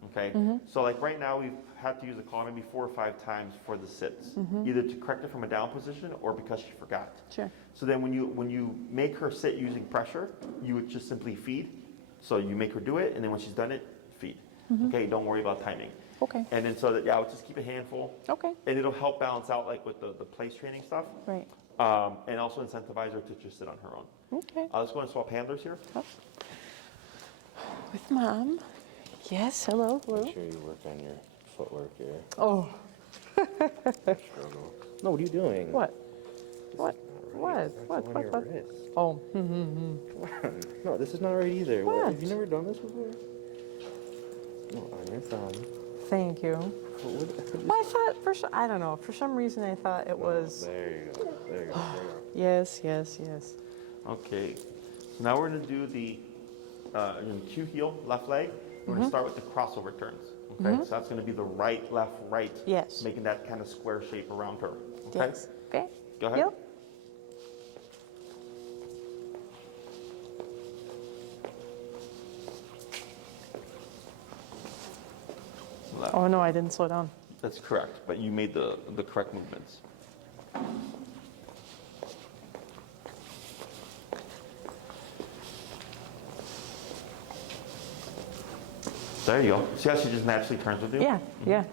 Okay. So like right now, we've had to use the collar maybe 4 or 5 times for the sits, either to correct it from a down position or because she forgot. Sure. So then when you make her sit using pressure, you would just simply feed. So you make her do it, and then when she's done it, feed. Okay. Don't worry about timing. Okay. And then so that, yeah, I would just keep a handful. Okay. And it'll help balance out like with the place training stuff. Right. And also incentivize her to just sit on her own. Okay. Let's go and swap handlers here. Oh. With mom. Yes. Hello. Hello. Make sure you work on your footwork here. Oh. Struggle. No, what are you doing? What? What? What? That's What? on What? your What? wrist. Oh. Come on. No, this is not right either. What? Have you never done this before? No, on your thumb. Thank you. Well, I thought I don't know. For some reason, I thought it was. There you go. There you go. There you go. Yes. Yes. Yes. Okay. So now we're going to do the Q heel, left leg. We're going to start with the crossover turns. Okay. So that's going to be the right, left, right. Yes. Making that kind of square shape around her. Okay. Yes. Okay. Go ahead. Yep. Left. Oh no, I didn't slow down. That's correct, but you made the correct movements. There you go. See how she just naturally turns with you? Yeah. Yeah.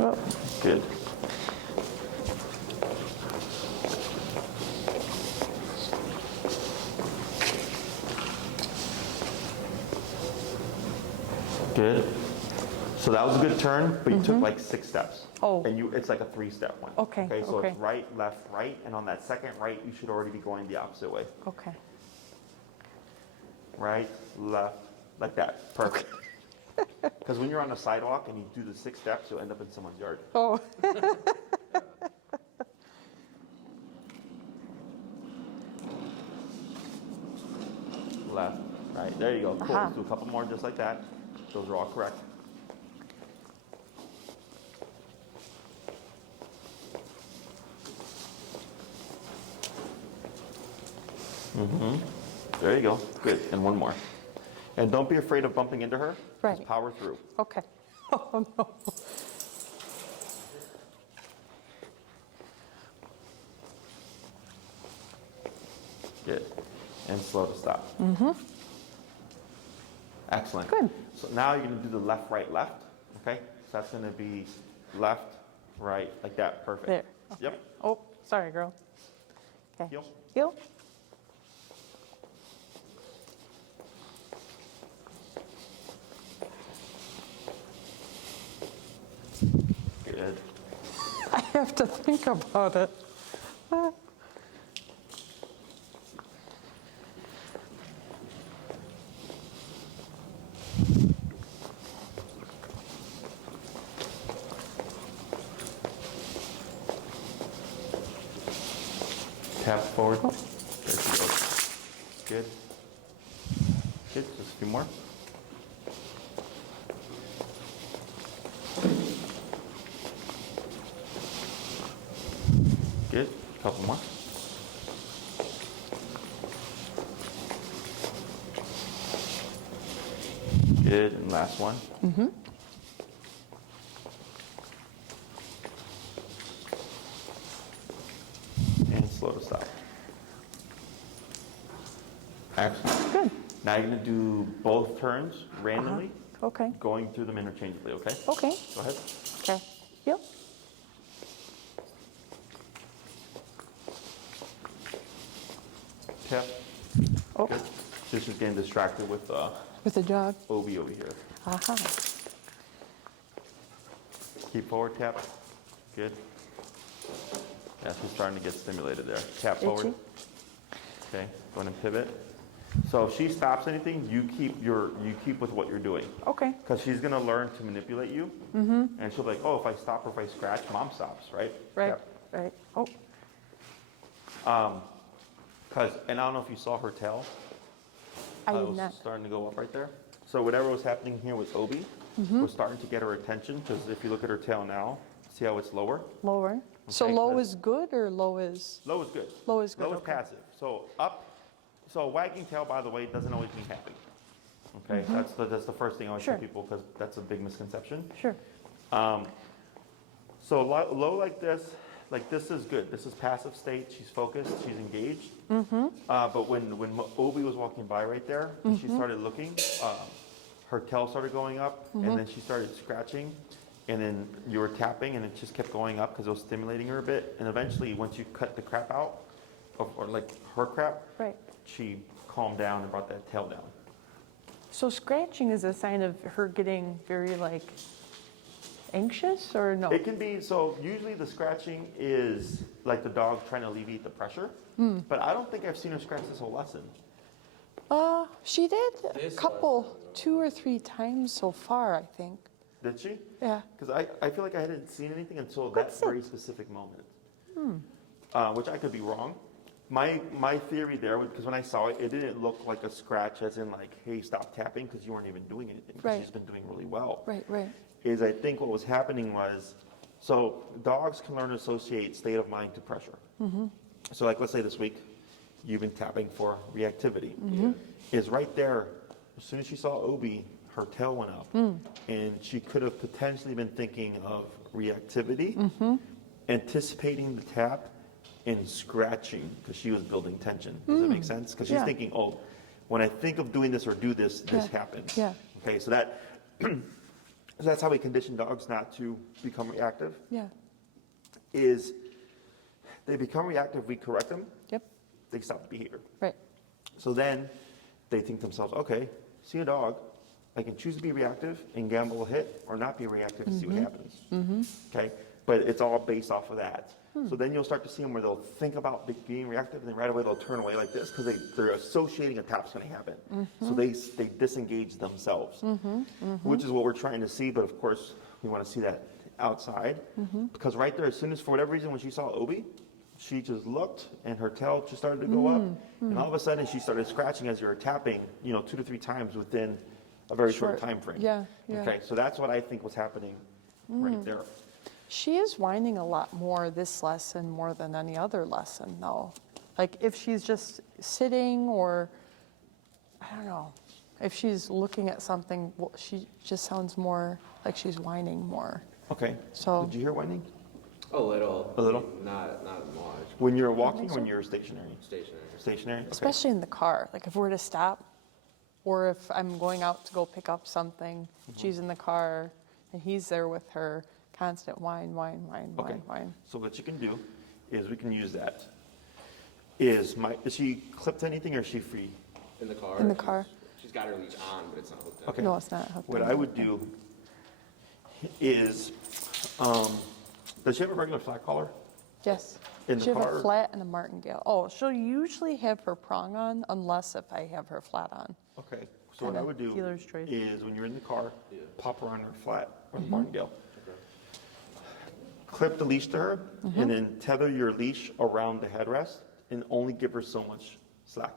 Oh. Good. Good. So that was a good turn, but you took like 6 steps. Oh. And it's like a 3-step one. Okay, Okay, so okay. it's right, left, right, and on that second right, you should already be going the opposite way. Okay. Right, left, like that. Perfect. Because when you're on a sidewalk and you do the 6 steps, you'll end up in someone's yard. Oh. Left, right. There you go. Cool. Aha. Let's do a couple more just like that. Those are all correct. There you go. Good. And one more. And don't be afraid of bumping into her. Right. Just power through. Okay. Oh no. Good. And slow to stop. Excellent. Good. So now you're going to do the left, right, left. Okay? So that's going to be left, right, like that. Perfect. There. Yep. Oh, sorry, girl. Okay. Heel. Heel. Good. I have to think about it. Tap forward. There she goes. Good. Good. Just a few more. Good. Couple more. Good. And last one. And slow to stop. Excellent. Good. Now you're going to do both turns randomly, Okay. going through them interchangeably, okay? Okay. Go ahead. Okay. Heel. Tap. Oh, Good. Just is getting distracted with with the jog. OB over here. Aha. Keep forward, tap. Good. Yeah, she's starting to get stimulated there. Tap forward. Itchy. Okay, go ahead and pivot. So if she stops anything, you keep with what you're doing. Okay. Because she's gonna learn to manipulate you. And she'll be like, oh, if I stop or if I scratch, mom stops, right? Right. Tap. Right. Oh. And I don't know if you saw her tail. I how did it was not. starting to go up right there. So whatever was happening here with Obi was starting to get her attention, because if you look at her tail now, see how it's lower? Lower. So Okay, low 'cause- is good or low is? Low is good. Low is good, Low is okay. passive. So up, so wagging tail, by the way, doesn't always mean happy. Okay, that's the first thing I always Sure. tell people, because that's a big misconception. Sure. So low like this is good. This is passive state. She's focused. She's engaged. But when Obi was walking by right there, and she started looking, her tail started going up, and then she started scratching, and then you were tapping, and it just kept going up because it was stimulating her a bit. And eventually, once you cut the crap out, or like her crap, Right. she calmed down and brought that tail down. So scratching is a sign of her getting very like anxious or no? It can be, so usually the scratching is like the dog trying to alleviate the pressure, but I don't think I've seen her scratch this whole lesson. She did a This couple, 2 or 3 times so far, I think. Did she? Yeah. Because I feel like I hadn't seen anything until That's that very specific moment, which I could be wrong. My theory there, because when I saw it, it didn't look like a scratch as in like, hey, stop tapping, because you weren't even doing anything, because Right. she's been doing really well. Right, right. Is I think what was happening was, so dogs can learn to associate state of mind to pressure. So like, let's say this week, you've been tapping for reactivity. Is right there, as soon as she saw Obi, her tail went up, and she could have potentially been thinking of reactivity, anticipating the tap, and scratching, because she was building tension. Does that make sense? Because she's Yeah. thinking, oh, when I think of doing this or do this, this Yeah. happens. Yeah. Okay, so that so that's how we condition dogs not to become reactive, Yeah. is they become reactive, we correct them, Yep. they stop the behavior. Right. So then they think to themselves, okay, see a dog, I can choose to be reactive and gamble a hit, or not be reactive and see what happens. Okay, but it's all based off of that. So then you'll start to see them where they'll think about being reactive, and then right away they'll turn away like this, because they're associating a tap's going to happen. So they disengage themselves, which is what we're trying to see. But of course, we want to see that outside, because right there, as soon as for whatever reason when she saw Obi, she just looked and her tail just started to go up, and all of a sudden she started scratching as you were tapping, 2 to 3 times within a very short time frame. Yeah, yeah. Okay, so that's what I think was happening right there. She is whining a lot more this lesson more than any other lesson, though. Like if she's just sitting, or I don't know, if she's looking at something, she just sounds more like she's whining more. Okay. So- Did you hear whining? A little. A little? Not much. When you're walking or when you're stationary? Stationary. Stationary? Okay. Especially in the car. Like if we're to stop, or if I'm going out to go pick up something, she's in the car and he's there with her. Constant whine, whine, whine, Okay. whine, whine. So what you can do is we can use that. Is she clipped to anything, or is she free? In the car. In the car. She's got her leash on, but it's not hooked up. Okay. No, it's not hooked What on. I would do is, does she have a regular flat collar? Yes. In the She have car? a flat and a martingale. Oh, she'll usually have her prong on, unless if I have her flat on. Okay. So what I Kinda would do dealer's choice. is when you're in the car, pop her on her flat or the martingale. Clip the leash to her, and then tether your leash around the headrest, and only give her so much slack.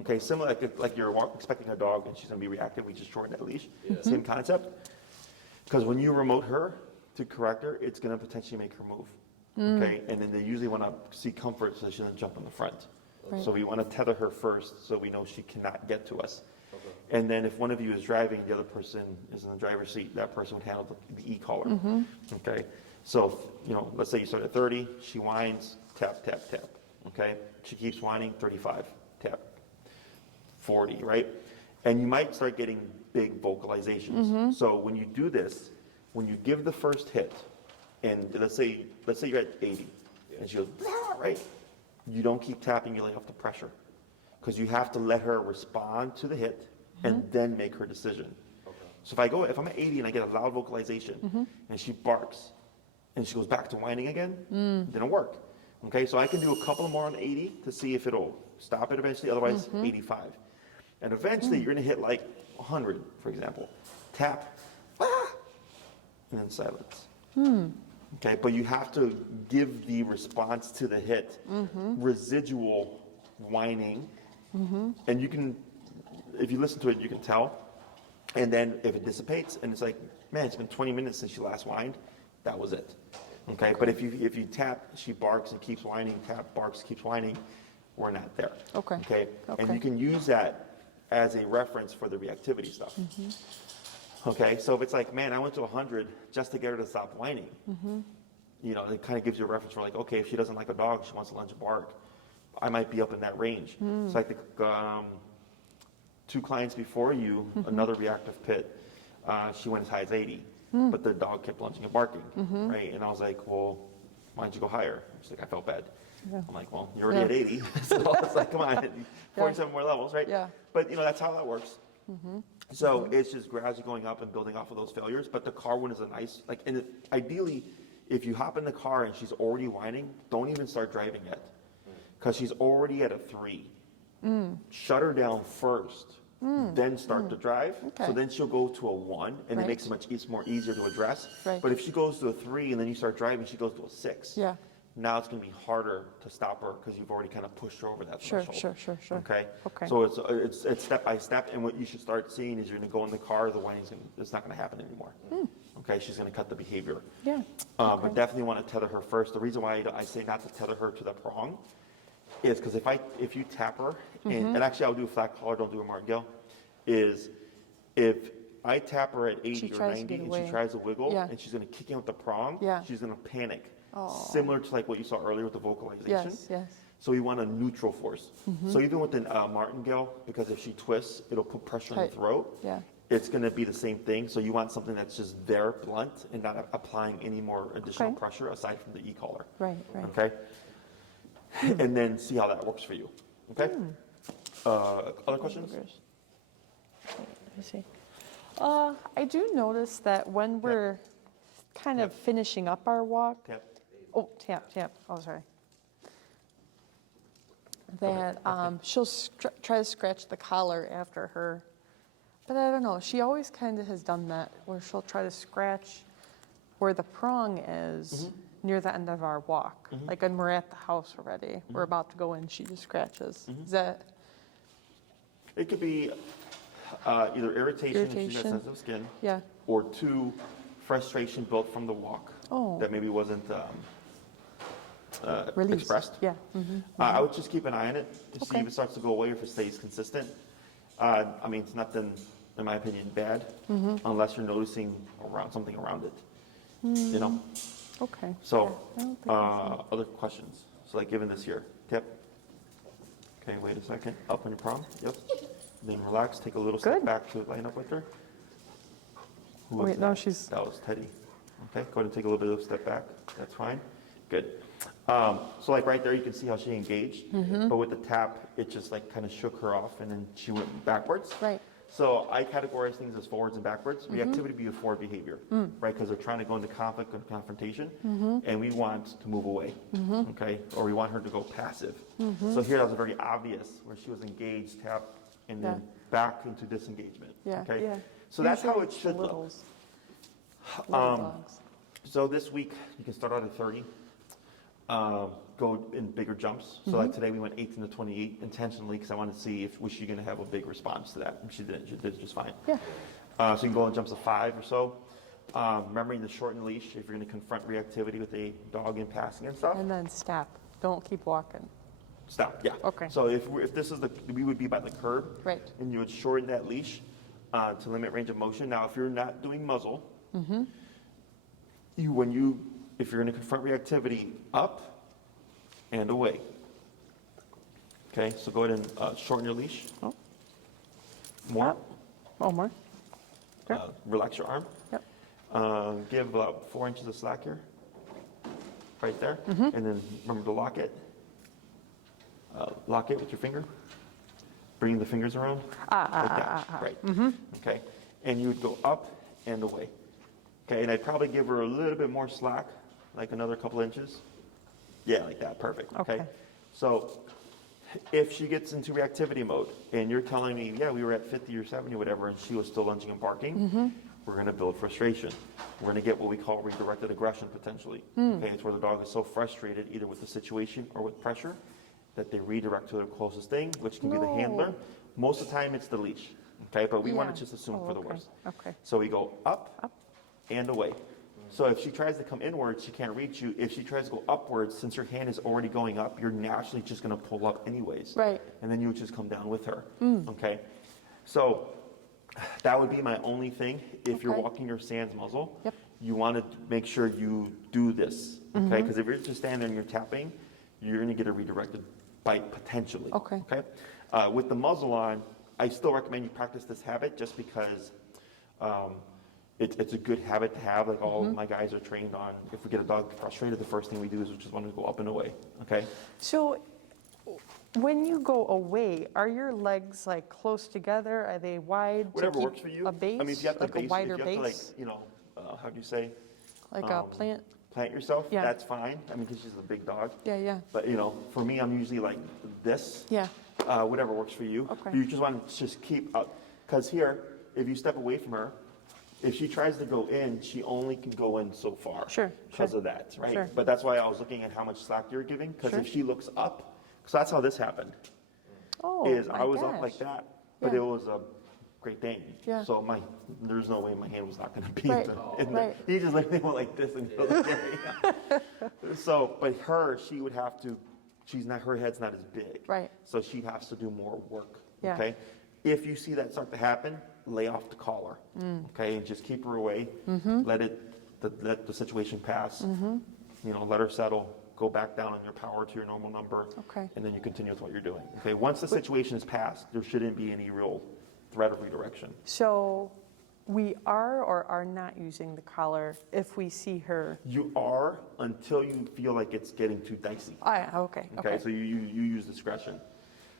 Okay, similar like you're expecting a dog and she's gonna be reactive, we just shorten that leash. Same concept. Because when you remote her to correct her, it's gonna potentially make her move. Okay, and then they usually want to see comfort so she doesn't jump on the front. Right. So we want to tether her first, so we know she cannot get to us. And then if one of you is driving, the other person is in the driver's seat, that person would handle the e-collar. Okay, so let's say you start at 30, she whines, tap, tap, tap. Okay, she keeps whining, 35, tap, 40, right? And you might start getting big vocalizations. So when you do this, when you give the first hit, and let's say you're at 80, and she goes, blah, right? You don't keep tapping, you lay off the pressure. Because you have to let her respond to the hit and then make her decision. So if I'm at 80 and I get a loud vocalization, and she barks, and she goes back to whining again, it didn't work. Okay, so I can do a couple more on 80 to see if it'll stop it eventually, otherwise 85. And eventually you're gonna hit like 100, for example. Tap, ah, and then silence. Okay, but you have to give the response to the hit residual whining, and you can if you listen to it, you can tell. And then if it dissipates and it's like, man, it's been 20 minutes since she last whined, that was it. Okay, but if you tap, she barks and keeps whining, tap, barks, keeps whining, we're not there. Okay. Okay, and Okay. you can use that as a reference for the reactivity stuff. Okay, so if it's like, man, I went to 100 just to get her to stop whining, you know, it kind of gives you a reference for like, okay, if she doesn't like a dog, she wants to lunge and bark, I might be up in that range. So I think 2 clients before you, another reactive pit, she went as high as 80, but the dog kept lunging and barking, right? And I was like, well, why don't you go higher? She's like, I felt bad. I'm like, well, you're already at 80, so it's like, come on, 47 more levels, right? Yeah. But you know, that's how that works. So it's just gradually going up and building off of those failures. But the car one is a nice, like, and ideally, if you hop in the car and she's already whining, don't even start driving yet, because she's already at a 3. Shut her down first, then start to drive. Okay. So then she'll go to a 1, and Right. it makes it much more easier to address. Right. But if she goes to a 3 and then you start driving, she goes to a 6. Yeah. Now it's going to be harder to stop her because you've already kind of pushed her over that Sure, threshold. sure. Okay. Okay. So it's step by step, and what you should start seeing is you're going to go in the car. The whining's it's not going to happen anymore. Okay. She's going to cut the behavior. Yeah. But definitely want to tether her first. The reason why I say not to tether her to the prong is because if you tap her, and actually I'll do a flat collar, don't do a martingale, is if I tap her at 80 She or tries to 90 get and away. she tries to wiggle Yeah. and she's going to kick in with the prong, Yeah. she's going to panic. Similar to like what you saw earlier with the vocalization. Yes. So we want a neutral force. So even with the martingale, because if she twists, it'll put pressure on Right. the throat. Yeah. It's going to be the same thing. So you want something that's just there, blunt, and not applying any more additional Okay. pressure aside from the e-collar. Right. Okay? And then see how that works for you. Okay? Other questions? Let me see. I do notice that when we're kind of finishing up our walk, Tap. oh, tap, oh, sorry. That she'll try to scratch the collar after her. But I don't know, she always kind of has done that, where she'll try to scratch where the prong is near the end of our walk. Like when we're at the house already, we're about to go in, she just scratches. Is that, It could be either irritation if she's got Irritation. sensitive skin, yeah, or 2, frustration built from the walk Oh. that maybe wasn't release? expressed. Yeah. I would just keep an eye on it to see Okay. if it starts to go away or if it stays consistent. I mean, it's nothing, in my opinion, bad, unless you're noticing something around it. You know? Okay. So, Yeah, I don't think other questions? So like given this here, tip. Okay, wait a second. Up on your palm. Yep. Then relax. Take a little step Good. back to line up with her. Who was Wait, no, that? she's- That was Teddy. Okay, go ahead and take a little bit of a step back. That's fine. Good. So like right there, you can see how she engaged. But with the tap, it just like kind of shook her off, and then she went backwards. Right. So I categorize things as forwards and backwards. Reactivity would be a forward behavior, right? Because they're trying to go into conflict or confrontation, and we want to move away, okay? Or we want her to go passive. So here that was very obvious where she was engaged, tap, and then back into disengagement. Yeah, Okay. yeah. So that's how Usually it it's should look. littles. Little dogs. So this week you can start out at 30. Go in bigger jumps. So like today we went 18 to 28 intentionally because I wanted to see if was she going to have a big response to that. And she didn't. She did just fine. Yeah. So you can go in jumps of 5 or so. Remembering the shortened leash if you're going to confront reactivity with a dog in passing and stuff. And then stop. Don't keep walking. Stop. Yeah. Okay. So if this is we would be by the curb. Right. And you would shorten that leash to limit range of motion. Now if you're not doing muzzle, if you're going to confront reactivity, up and away. Okay, so go ahead and shorten your leash. Oh. More. Oh, more. Sure. Relax your arm. Yep. Give about 4 inches of slack here. Right there. And then remember to lock it. Lock it with your finger. Bring the fingers around. Like that. Right. Okay. And you would go up and away. Okay, and I'd probably give her a little bit more slack, like another couple inches. Yeah, like that. Perfect. Okay. So if she gets into reactivity mode and you're telling me, yeah, we were at 50 or 70 or whatever, and she was still lunging and barking, we're going to build frustration. We're going to get what we call redirected aggression potentially. Okay, it's where the dog is so frustrated either with the situation or with pressure, that they redirect to their closest thing, which can be the No. handler. Most of the time, it's the leash. Okay, but we want Yeah. to just assume Oh, for the okay. worst. Okay. So we go up, Up. and away. So if she tries to come inwards, she can't reach you. If she tries to go upwards, since your hand is already going up, you're naturally just going to pull up anyways. Right. And then you would just come down with her. Okay. So that would be my only thing. If you're Okay. walking your Sans muzzle, Yep. you want to make sure you do this. Okay. Because if you're just standing there and you're tapping, you're going to get a redirected bite potentially. Okay. Okay. With the muzzle on, I still recommend you practice this habit just because it's a good habit to have. Like all my guys are trained on. If we get a dog frustrated, the first thing we do is we just want to go up and away. Okay. So when you go away, are your legs like close together? Are they wide? to Whatever keep works for you. A base? I mean, if you have to like a wider if you have to, like, base? how do you say? Like a plant? Plant yourself. Yeah. That's fine. I mean, because she's a big dog. Yeah, yeah. But for me, I'm usually like this. Yeah. Whatever works for you. Okay. You just want to just keep up. Because here, if you step away from her, if she tries to go in, she only can go in so far. Sure, Because sure. of that, right? Sure. But that's why I was looking at how much slack you're giving. Because Sure. if she looks up, so that's how this happened. Oh, Is my I was gosh. up like that, but Yeah. it was a Great Dane. Yeah. So there's no way my hand was not going to be Right, in right. He just literally went like this and goes So, but she would have to. Her head's not as big. Right. So she has to do more work. Yeah. Okay. If you see that start to happen, lay off the collar. Okay, and just keep her away. Let the situation pass. Let her settle. Go back down on your power to your normal number. Okay. And then you continue with what you're doing. Okay. Once the situation is passed, there shouldn't be any real threat of redirection. So we are or are not using the collar if we see her. You are until you feel like it's getting too dicey. Oh, yeah, okay. Okay, so you use discretion.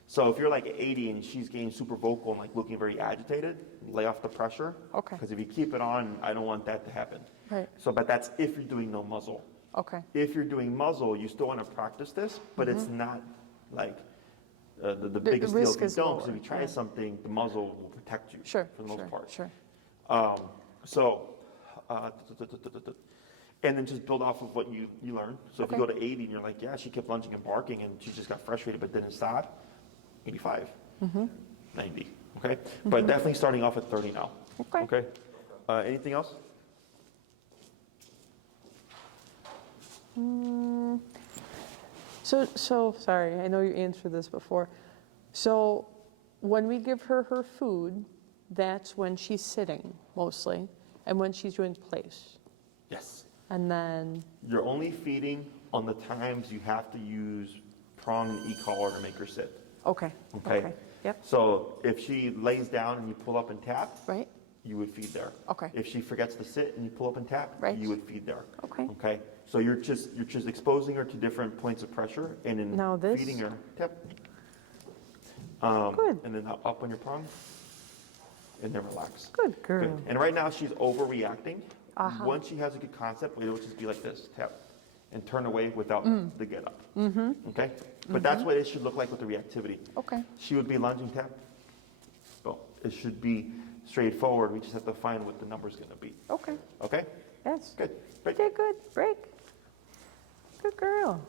So if you're like 80 and she's getting super vocal and like looking very agitated, lay off the pressure. Okay. Because if you keep it on, I don't want that to happen. Right. So, but that's if you're doing no muzzle. Okay. If you're doing muzzle, you still want to practice this, but it's not like the biggest deal risk if you is don't. Because lower, if you try yeah. something, the muzzle will protect you Sure. for the most sure, part. Sure. And then just build off of what you learn. So if you Okay. go to 80 and you're like, yeah, she kept lunging and barking and she just got frustrated but didn't stop, 85, 90, okay? But definitely starting off at 30 now. Okay. Anything else? So sorry, I know you answered this before. So when we give her her food, that's when she's sitting mostly, and when she's doing place. Yes. And then, You're only feeding on the times you have to use prong and e-collar to make her sit, okay. okay? Yep. So if she lays down and you pull up and tap, Right. you would feed there. Okay. If she forgets to sit and you pull up and tap, Right. you would feed there. Okay. Okay. So you're just exposing her to different points of pressure, and in Now this- feeding her, tap. Good. And then up on your prong, and then relax. Good girl. Good. And right now she's overreacting. Uh-huh. Once she has a good concept, it will just be like this, tap, and turn away without the get up. Okay. But that's what it should look like with the reactivity. Okay. She would be lunging, tap. Well, it should be straightforward. We just have to find what the number's going to be. Okay. Okay? Yes. Good. Break. Okay, good. Break. Good girl.